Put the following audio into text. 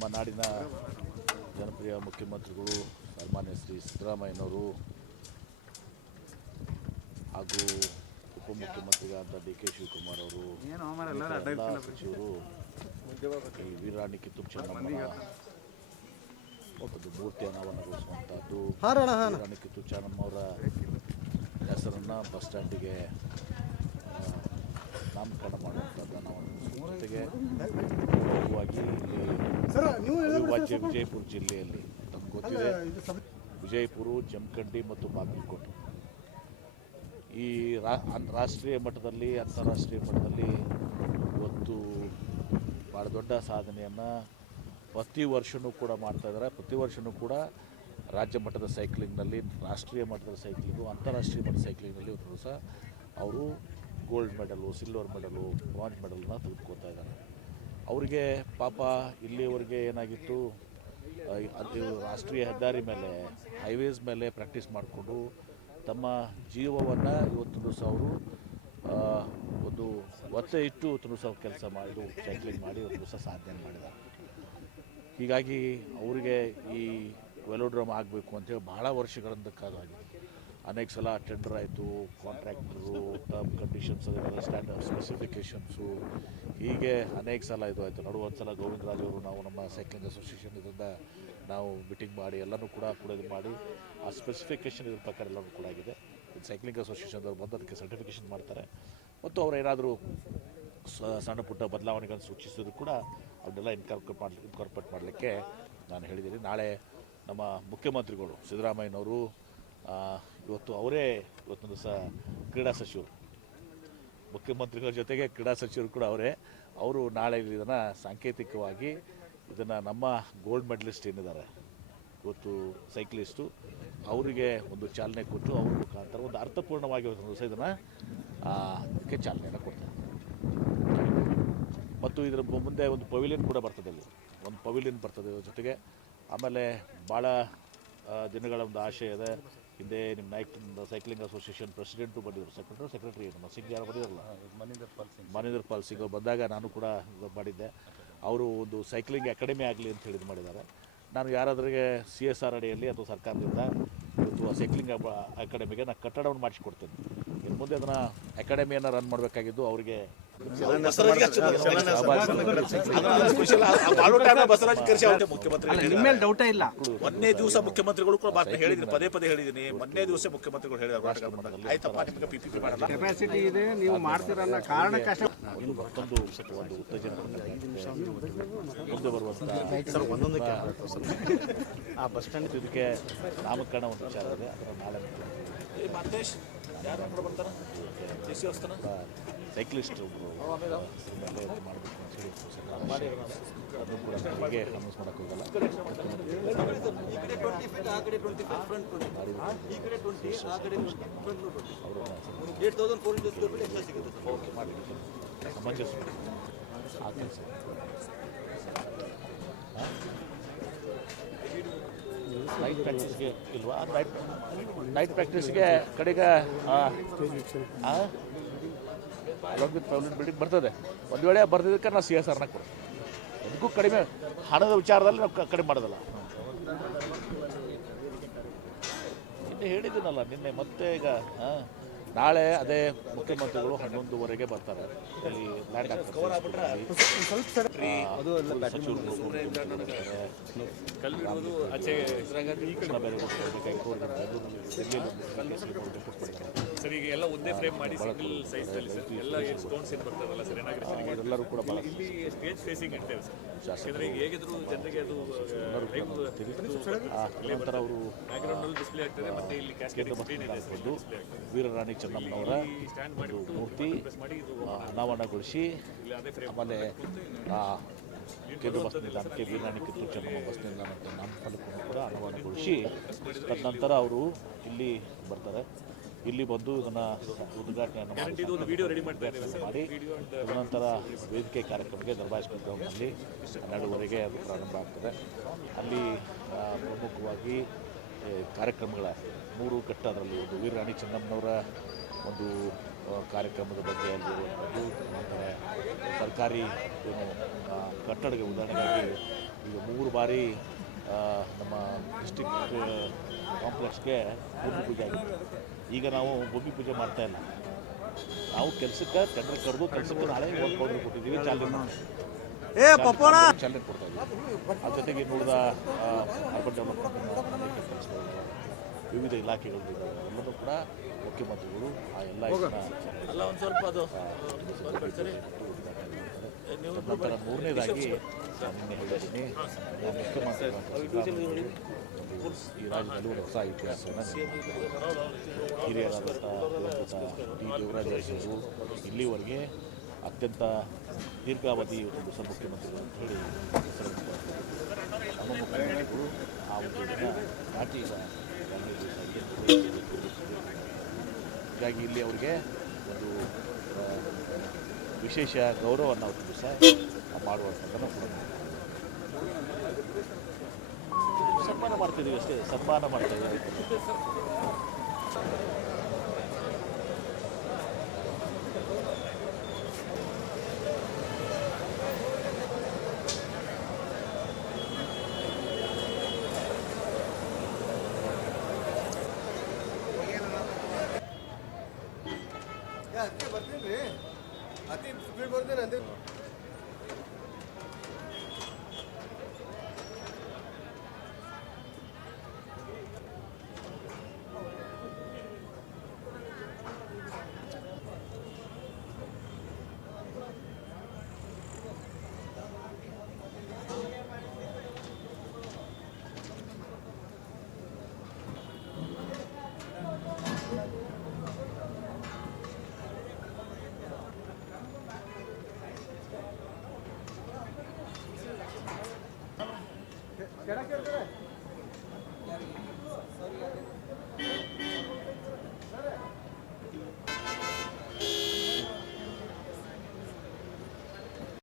ನಮ್ಮ ನಾಡಿನ ಜನಪ್ರಿಯ ಮುಖ್ಯಮಂತ್ರಿಗಳು ಸನ್ಮಾನ್ಯ ಶ್ರೀ ಸಿದ್ದರಾಮಯ್ಯನವರು ಹಾಗೂ ಉಪಮುಖ್ಯಮಂತ್ರಿಗಳಾದ ಡಿ ಕೆ ಶಿವಕುಮಾರ್ ಅವರು ಸಚಿವರು ಈ ವೀರಾಣಿ ಕಿತ್ತೂರು ಚೆನ್ನಮ್ಮನ ಒಂದು ಮೂರ್ತಿ ಅನಾವರಣಗೊಳಿಸುವಂಥದ್ದು ವೀರಾಣಿ ಕಿತ್ತೂರು ಚೆನ್ನಮ್ಮ ಅವರ ಹೆಸರನ್ನು ಬಸ್ ಸ್ಟ್ಯಾಂಡಿಗೆ ನಾಮಕರಣ ಮಾಡುವಂಥದ್ದು ನಾವು ಜೊತೆಗೆ ಅವಿಭಾಜ್ಯ ವಿಜಯಪುರ ಜಿಲ್ಲೆಯಲ್ಲಿ ತಮ್ಗೆ ಗೊತ್ತಿದೆ. ವಿಜಯಪುರ ಜಮಖಂಡಿ ಮತ್ತು ಬಾಗಲಕೋಟೆ. ಈ ರಾಷ್ಟ್ರೀಯ ಮಟ್ಟದಲ್ಲಿ ಅಂತಾರಾಷ್ಟ್ರೀಯ ಮಟ್ಟದಲ್ಲಿ ಒಂದು ಭಾಳ ದೊಡ್ಡ ಸಾಧನೆಯನ್ನು ಪ್ರತಿ ವರ್ಷವೂ ಕೂಡ ಮಾಡ್ತಾ ಇದ್ದಾರೆ. ಪ್ರತಿ ವರ್ಷವೂ ಕೂಡ ರಾಜ್ಯ ಮಟ್ಟದ ಸೈಕ್ಲಿಂಗ್ನಲ್ಲಿ ರಾಷ್ಟ್ರೀಯ ಮಟ್ಟದ ಸೈಕ್ಲಿಂಗು ಅಂತಾರಾಷ್ಟ್ರೀಯ ಮಟ್ಟದ ಸೈಕ್ಲಿಂಗ್ನಲ್ಲಿ ಒಂದು ದಿವಸ ಅವರು gold medal silver medal bronze ಮೆಡಲ್ನ ತೆಗೆದುಕೊಳ್ತಾ ಇದ್ದಾರೆ. ಅವರಿಗೆ ಪಾಪ ಇಲ್ಲಿವರೆಗೆ ಏನಾಗಿತ್ತು ಅದು ರಾಷ್ಟ್ರೀಯ ಹೆದ್ದಾರಿ ಮೇಲೆ ಹೈವೇಸ್ ಮೇಲೆ ಪ್ರಾಕ್ಟೀಸ್ ಮಾಡಿಕೊಂಡು ತಮ್ಮ ಜೀವವನ್ನು ಇವತ್ತು ದಿವಸ ಅವರು ಒಂದು ಒತ್ತೆ ಇಟ್ಟು ಇವತ್ತು ದಿವಸ ಕೆಲಸ ಮಾಡಿದ್ರು ಸೈಕ್ಲಿಂಗ್ ಮಾಡಿ ಒಂದು ದಿವಸ ಸಾಧನೆ ಮಾಡಿದ ಹೀಗಾಗಿ ಅವರಿಗೆ ಈ ವೆಲೋಡ್ರಮ್ ಆಗಬೇಕು ಅಂತೇಳಿ ಭಾಳ ವರ್ಷಗಳಿಂದ ಕಾದಾಗಿದೆ ಅನೇಕ ಸಲ ಟೆಂಡರ್ ಆಯಿತು contractor term conditions standard specifications ಹೀಗೆ ಅನೇಕ ಸಲ ಇದು ಆಯಿತು. ನಡುವ ಒಂದು ಸಲ ಗೋವಿಂದರಾಜ್ ಅವರು ನಾವು ನಮ್ಮ ಸೈಕ್ಲಿಂಗ್ ಅಸೋಸಿಯೇಷನ್ ಇದರಿಂದ ನಾವು ಮೀಟಿಂಗ್ ಮಾಡಿ, ಎಲ್ಲನೂ ಕೂಡ ಕೂಡ ಇದು ಮಾಡಿ, ಆ ಸ್ಪೆಸಿಫಿಕೇಷನ್ ಇದ್ರ ಪ್ರಕಾರ ಎಲ್ಲನೂ ಕೂಡ ಆಗಿದೆ. ಸೈಕ್ಲಿಂಗ್ ಅಸೋಸಿಯೇಷನ್ದವ್ರು ಬಂದು ಅದಕ್ಕೆ ಸರ್ಟಿಫಿಕೇಷನ್ ಮಾಡ್ತಾರೆ. ಮತ್ತು ಅವ್ರು ಏನಾದರೂ ಸಣ್ಣ ಪುಟ್ಟ ಬದಲಾವಣೆಗಳನ್ನು ಸೂಚಿಸಿದ್ರು ಕೂಡ ಅವನ್ನೆಲ್ಲ ಇನ್ಕಾರ್ಪೊರೇಟ್ ಮಾಡಿ ಇನ್ಕಾರ್ಪೊರೇಟ್ ಮಾಡಲಿಕ್ಕೆ ನಾನು ಹೇಳಿದ್ದೀನಿ. ನಾಳೆ ನಮ್ಮ ಮುಖ್ಯಮಂತ್ರಿಗಳು ಸಿದ್ದರಾಮಯ್ಯನವರು ಇವತ್ತು ಅವರೇ ಇವತ್ತೊಂದು ದಿವಸ ಕ್ರೀಡಾ ಸಚಿವರು. ಮುಖ್ಯಮಂತ್ರಿಗಳ ಜೊತೆಗೆ ಕ್ರೀಡಾ ಸಚಿವರು ಕೂಡ ಅವರೇ. ಅವರು ನಾಳೆ ಇದನ್ನು ಸಾಂಕೇತಿಕವಾಗಿ ಇದನ್ನು ನಮ್ಮ ಗೋಲ್ಡ್ ಮೆಡಲಿಸ್ಟ್ ಏನಿದ್ದಾರೆ, ಇವತ್ತು ಸೈಕ್ಲಿಸ್ಟು ಅವರಿಗೆ ಒಂದು ಚಾಲನೆ ಕೊಟ್ಟು ಅವ್ರ ಮುಖಾಂತರ ಒಂದು ಅರ್ಥಪೂರ್ಣವಾಗಿ ಒಂದು ದಿವಸ ಇದನ್ನು ಅದಕ್ಕೆ ಚಾಲನೆಯನ್ನು ಕೊಡ್ತಾರೆ ಮತ್ತು ಇದರ ಮುಂದೆ ಒಂದು ಪವಿಲಿಯನ್ ಕೂಡ ಬರ್ತದೆ ಇಲ್ಲಿ. ಒಂದು ಪವಿಲಿಯನ್ ಬರ್ತದೆ ಜೊತೆಗೆ. ಆಮೇಲೆ ಭಾಳ ದಿನಗಳ ಒಂದು ಆಶಯ ಇದೆ. ಹಿಂದೆ ನಿಮ್ಮ ನಾಯ್ಕಿಂದ ಸೈಕ್ಲಿಂಗ್ ಅಸೋಸಿಯೇಷನ್ ಪ್ರೆಸಿಡೆಂಟು ಬಂದಿದ್ದರು ಸೆಕ್ರೆಟರಿ ಸೆಕ್ರೆಟರಿ ನಮ್ಮ ಸಿಂಗ್ ಯಾರು ಬಂದಿರಲ್ಲ ಮನೀಂದರ್ ಪಾಲ್ ಸಿಂಗ್. ಅವ್ರು ಬಂದಾಗ ನಾನು ಕೂಡ ಮಾಡಿದ್ದೆ. ಅವರು ಒಂದು ಸೈಕ್ಲಿಂಗ್ ಅಕಾಡೆಮಿ ಆಗಲಿ ಅಂತ ಹೇಳಿದ್ದು ಮಾಡಿದ್ದಾರೆ. ನಾನು ಯಾರಾದ್ರಿಗೆ ಸಿ ಎಸ್ ಆರ್ ಅಡಿಯಲ್ಲಿ ಅಥವಾ ಸರ್ಕಾರದಿಂದ ಇವತ್ತು ಸೈಕ್ಲಿಂಗ್ ಅಕಾಡೆಮಿಗೆ ನಾನು ಕಟ್ಟಡವನ್ನು ಮಾಡಿಸಿಕೊಡ್ತೇನೆ. ಇನ್ನು ಮುಂದೆ ಅದನ್ನು ಅಕಾಡೆಮಿಯನ್ನು ರನ್ ಮಾಡಬೇಕಾಗಿದ್ದು ಅವರಿಗೆ ಡೌಟೇ ಇಲ್ಲ. ಮೊನ್ನೆ ದಿವಸ ಮುಖ್ಯಮಂತ್ರಿಗಳು ಕೂಡ ಮಾತನ್ನ ಹೇಳಿದ್ರು. ಪದೇ ಪದೇ ಹೇಳಿದೀನಿ. ಮೊನ್ನೆ ದಿವಸ ಮುಖ್ಯಮಂತ್ರಿಗಳು ಹೇಳಿದ್ರು. ಆಯ್ತಪ್ಪ ನಿಮಗೆ ಮಾಡಲ್ಲ. ಕೆಪಾಸಿಟಿ ಇದೆ ನೀವು ಮಾಡ್ತೀರ ಅನ್ನೋ ಕಾರಣಕ್ಕಷ್ಟೇ. ಇದು ಮತ್ತೊಂದು ಒಂದು ಉತ್ತೇಜನ ಮುಂದೆ ಬರುವಂಥ ಸರ್ ಒಂದೊಂದಕ್ಕೆ ಆ ಬಸ್ ಸ್ಟ್ಯಾಂಡ್ ಇದಕ್ಕೆ ನಾಮಕರಣ ಒಂದು ವಿಚಾರ ಇದೆ. ಅದರ ನಾಳೆ ಏ, ಮಹೇಶ್ ಯಾರು ಕೂಡ ಬರ್ತಾರ? ಸಿ ಸಿ ಸೈಕ್ಲಿಸ್ಟ್ ಒಬ್ಬರು ಮಾಡಬೇಕು ಅನೌನ್ಸ್ ಮಾಡೋಕ್ಕೆ ಹೋಗಲ್ಲ. ಓಕೆ ಮಾಡಿ. ಸಮಂಜಸ ಆಗ್ತದೆ ಸರ್ ನೈಟ್ ಪ್ರಾಕ್ಟೀಸ್ಗೆ ಇಲ್ವಾ? ನೈಟ್ ನೈಟ್ ಪ್ರಾಕ್ಟೀಸ್ಗೆ ಕಡೆಗೆ ಹಾಂ ಪಬ್ಲಿಕ್ ಬಿಲ್ಡಿಂಗ್ ಬರ್ತದೆ. ಒಂದು ವೇಳೆ ಬರ್ತಿದ್ದಕ್ಕೆ ನಾವು ಸಿ ಎಸ್ ಆರ್ನ ಕೊಡ್ತೀವಿ ಅದಕ್ಕೂ ಕಡಿಮೆ ಹಣದ ವಿಚಾರದಲ್ಲಿ ನಾವು ಕಡಿಮೆ ಮಾಡೋದಲ್ಲ. ನಿನ್ನೆ ಹೇಳಿದ್ದೀನಲ್ಲ ನಿನ್ನೆ ಮತ್ತೆ ಈಗ ಆ, ನಾಳೆ ಅದೇ ಮುಖ್ಯಮಂತ್ರಿಗಳು ಹನ್ನೊಂದುವರೆಗೆ ಬರ್ತಾರೆ. ಇಲ್ಲಿ ಲ್ಯಾಂಡ್ ಆಗ್ತಾರೆ ಸರ್. ಈಗ ಎಲ್ಲ ಒಂದೇ ಫ್ರೇಮ್ ಮಾಡಿ ಸಿಂಗಲ್ ಸೈಜ್ನಲ್ಲಿ ಸರ್. ಎಲ್ಲ ಸ್ಟೋನ್ಸ್ ಏನು ಬರ್ತಾವಲ್ಲ ಸರ್ ಏನಾಗುತ್ತೆ ಸರ್? ಈಗ ಎಲ್ಲರೂ ಕೂಡ ಇಲ್ಲಿ ಸ್ಟೇಜ್ ಫೇಸಿಂಗ್ ಇರ್ತೇವೆ ಸರ್. ಹೇಗಿದ್ರು ಜನರಿಗೆ ಅದು ನಂತರ ಅವರು ವೀರರಾಣಿ ಚೆನ್ನಮ್ಮನವರ ಒಂದು ಮೂರ್ತಿ ಅನಾವರಣಗೊಳಿಸಿ ಆಮೇಲೆ ಕೇಂದ್ರ ಬಸ್ ನಿಲ್ದಾಣಕ್ಕೆ ವೀರರಾಣಿ ಕಿತ್ತೂರು ಚೆನ್ನಮ್ಮ ಬಸ್ ನಿಲ್ದಾಣಕ್ಕೆ ನಾಮಫಲಕವನ್ನು ಕೂಡ ಅನಾವರಣಗೊಳಿಸಿ ತದನಂತರ ಅವರು ಇಲ್ಲಿ ಬರ್ತಾರೆ ಇಲ್ಲಿ ಬಂದು ಇದನ್ನ ಉದ್ಘಾಟನೆಯನ್ನು ಮಾಡಿ ತದನಂತರ ವೇದಿಕೆ ಕಾರ್ಯಕ್ರಮಕ್ಕೆ ದರ್ಬಾಯಿಸ್ಕೊಂಡು ಗ್ರೌಂಡ್ನಲ್ಲಿ ಹನ್ನೆರಡುವರೆಗೆ ಅದು ಪ್ರಾರಂಭ ಆಗ್ತದೆ. ಅಲ್ಲಿ ಪ್ರಮುಖವಾಗಿ ಕಾರ್ಯಕ್ರಮಗಳ ಮೂರು ಘಟ್ಟ ಅದರಲ್ಲಿ ಒಂದು ವೀರರಾಣಿ ಚೆನ್ನಮ್ಮನವರ ಒಂದು ಕಾರ್ಯಕ್ರಮದ ಬಗ್ಗೆ ಅಲ್ಲಿರುವಂಥದ್ದು ನಂತರ ಸರ್ಕಾರಿ ಏನು ಕಟ್ಟಡಕ್ಕೆ ಉದಾಹರಣೆಗಾಗಿ ಈಗ ಮೂರು ಬಾರಿ ನಮ್ಮ ಡಿಸ್ಟಿಕ್ ಕಾಂಪ್ಲೆಕ್ಸ್ಗೆ ಭೂಮಿ ಪೂಜೆ ಆಗಿದೆ. ಈಗ ನಾವು ಭೂಮಿ ಪೂಜೆ ಮಾಡ್ತಾ ಇಲ್ಲ. ನಾವು ಕೆಲಸಕ್ಕೆ ಟೆಂಡರ್ ಕರೆದು ಕೆಲಸಕ್ಕೆ ನಾಳೆ ವರ್ಕ್ ಪೌಡರ್ ಕೊಟ್ಟಿದ್ದೀವಿ ಚಾಲನೆ ಚಾಲನೆ ಕೊಡ್ತಾ ಇದ್ದೀವಿ ಅದ್ರ ಜೊತೆಗೆ ನೋಡಿದ ಅರ್ಬನ್ ಡೆವಲಪ್ಮೆಂಟ್ ವಿವಿಧ ಇಲಾಖೆಗಳು ಎಲ್ಲರೂ ಕೂಡ ಮುಖ್ಯಮಂತ್ರಿಗಳು ಆ ಎಲ್ಲ ಅಲ್ಲ ಒಂದು ಸ್ವಲ್ಪ ಅದು ನಂತರ ಮೂರನೇದಾಗಿ ಮುಖ್ಯಮಂತ್ರಿ ಅವರು ಇಲ್ಲಿವರೆಗೆ ಅತ್ಯಂತ ದೀರ್ಘಾವಧಿ ಒಂದು ಉಪಮುಖ್ಯಮಂತ್ರಿಗಳು ಮುಖ್ಯಮಂತ್ರಿಗಳು ಅಂತ ಹೇಳಿ. ನಮ್ಮ ಮುಖ್ಯಮಂತ್ರಿಗಳು ಆ ಒಂದು ನಾಟಿ ಹೀಗಾಗಿ ಇಲ್ಲಿ ಅವರಿಗೆ ಒಂದು ವಿಶೇಷ ಗೌರವವನ್ನು ಅವರು ದಿವಸ ಮಾಡುವಂಥದ್ದನ್ನು ಕೂಡ ಸನ್ಮಾನ ಮಾಡ್ತಿದ್ದೀವಿ ಅಷ್ಟೇ ಸನ್ಮಾನ ಮಾಡ್ತಾ ಇದ್ದೀವಿ. ಬರ್ತೀನಿ ಅತಿ ಸ್ಪೀಡ್ ಬರ್ತೀನಿ. ಅಂದೆ കിടക്കിടക്കടേ